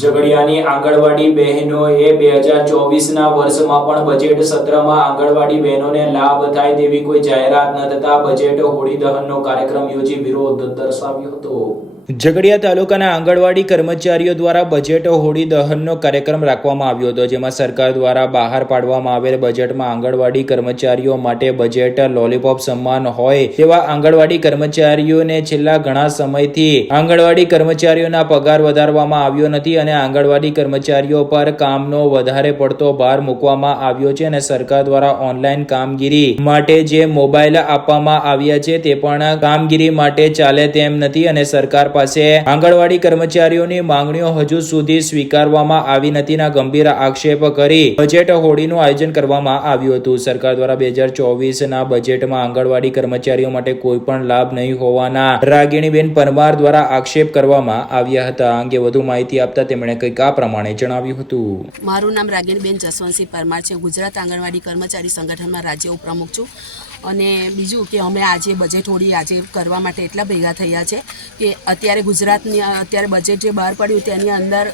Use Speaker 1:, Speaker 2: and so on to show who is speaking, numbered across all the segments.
Speaker 1: ઝઘડિયાની આંગણવાડી બહેનોએ બે હજાર ચોવીસના વર્ષમાં પણ બજેટ સત્રમાં આંગણવાડી બહેનોને લાભ થાય તેવી કોઈ જાહેરાત ન થતા બજેટ હોળી દહનનો કાર્યક્રમ યોજી વિરોધ દર્શાવ્યો હતો. ઝઘડિયા તાલુકાના આંગણવાડી કર્મચારીઓ દ્વારા બજેટ હોળી દહનનો કાર્યક્રમ રાખવામાં આવ્યો હતો, જેમાં સરકાર દ્વારા બહાર પાડવામાં આવેલ બજેટમાં આંગણવાડી કર્મચારીઓ માટે બજેટ લોલીપોપ સન્માન હોય તેવા આંગણવાડી કર્મચારીઓને છેલ્લા ઘણા સમયથી આંગણવાડી કર્મચારીઓના પગાર વધારવામાં આવ્યો નથી અને આંગણવાડી કર્મચારીઓ પર કામનો વધારે પડતો ભાર મૂકવામાં આવ્યો છે અને સરકાર દ્વારા ઓનલાઈન કામગીરી માટે જે મોબાઈલ આપવામાં આવ્યા છે તે પણ કામગીરી માટે ચાલે તેમ નથી અને સરકાર પાસે આંગણવાડી કર્મચારીઓની માંગણીઓ હજુ સુધી સ્વીકારવામાં આવી નથી ના ગંભીર આક્ષેપ કરી બજેટ હોળીનું આયોજન કરવામાં આવ્યું હતું. સરકાર દ્વારા બે હજાર ચોવીસના બજેટમાં આંગણવાડી કર્મચારીઓ માટે કોઈ પણ લાભ નહીં હોવાના રાગીણીબેન પરમાર દ્વારા આક્ષેપ કરવામાં આવ્યા હતા. અંગે વધુ માહિતી આપતા તેમણે કંઈક આ પ્રમાણે જણાવ્યું હતું.
Speaker 2: મારું નામ રાગીણબેન જસવંતસિંહ પરમાર છે. ગુજરાત આંગણવાડી કર્મચારી સંગઠનમાં રાજ્ય ઉપપ્રમુખ છું. અને બીજું કે અમે આજે બજેટ હોળી આજે કરવા માટે એટલા ભેગા થયા છે કે અત્યારે ગુજરાતની, અત્યારે બજેટ જે બહાર પડ્યું તેની અંદર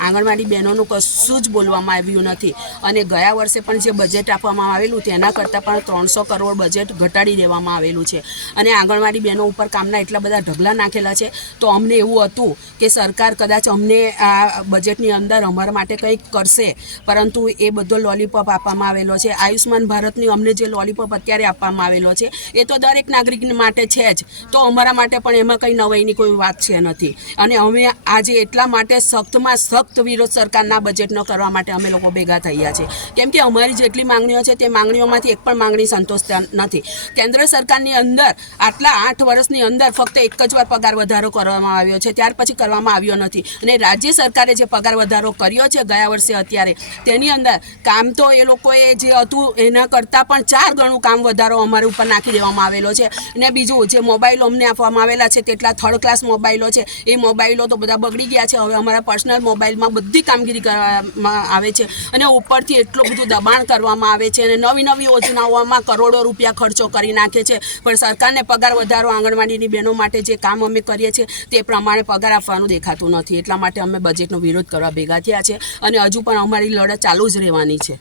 Speaker 2: આંગણવાડી બહેનોનું કશું જ બોલવામાં આવ્યું નથી. અને ગયા વર્ષે પણ જે બજેટ આપવામાં આવેલું તેના કરતાં પણ ત્રણસો કરોડ બજેટ ઘટાડી દેવામાં આવેલું છે. અને આંગણવાડી બહેનો ઉપર કામના એટલા બધા ઢગલા નાખેલા છે. તો અમને એવું હતું કે સરકાર કદાચ અમને આ બજેટની અંદર અમારા માટે કંઈક કરશે. પરંતુ એ બધો લોલીપોપ આપવામાં આવેલો છે. આયુષ્માન ભારતની અમને જે લોલીપોપ અત્યારે આપવામાં આવેલો છે, એ તો દરેક નાગરિક માટે છે જ. તો અમારા માટે પણ એમાં કંઈ નવાઈની કોઈ વાત છે નથી. અને અમે આજે એટલા માટે સખ્તમાં સખ્ત વિરોધ સરકારના બજેટનો કરવા માટે અમે લોકો ભેગા થયા છે. કેમ કે અમારી જેટલી માંગણીઓ છે તે માંગણીઓમાંથી એક પણ માંગણી સંતોષ નથી. કેન્દ્ર સરકારની અંદર આટલા આઠ વર્ષની અંદર ફક્ત એક જ વાર પગાર વધારો કરવામાં આવ્યો છે, ત્યાર પછી કરવામાં આવ્યો નથી. અને રાજ્ય સરકારે જે પગાર વધારો કર્યો છે ગયા વર્ષે અત્યારે, તેની અંદર કામ તો એ લોકોએ જે હતું એના કરતાં પણ ચાર ગણું કામ વધારો અમારી ઉપર નાખી દેવામાં આવેલો છે. અને બીજું, જે મોબાઈલો અમને આપવામાં આવેલા છે, તેટલા થર્ડ ક્લાસ મોબાઈલો છે, એ મોબાઈલો તો બધા બગડી ગયા છે. હવે અમારા પર્સનલ મોબાઈલમાં બધી કામગીરી કરવામાં આવે છે અને ઉપરથી એટલું બધું દબાણ કરવામાં આવે છે અને નવી નવી યોજનાઓમાં કરોડો રૂપિયા ખર્ચો કરી નાખે છે. પણ સરકારને પગાર વધારો આંગણવાડીની બહેનો માટે જે કામ અમે કરીએ છીએ તે પ્રમાણે પગાર આપવાનું દેખાતું નથી. એટલા માટે અમે બજેટનો વિરોધ કરવા ભેગા થયા છે અને હજુ પણ અમારી લડત ચાલુ જ રહેવાની છે.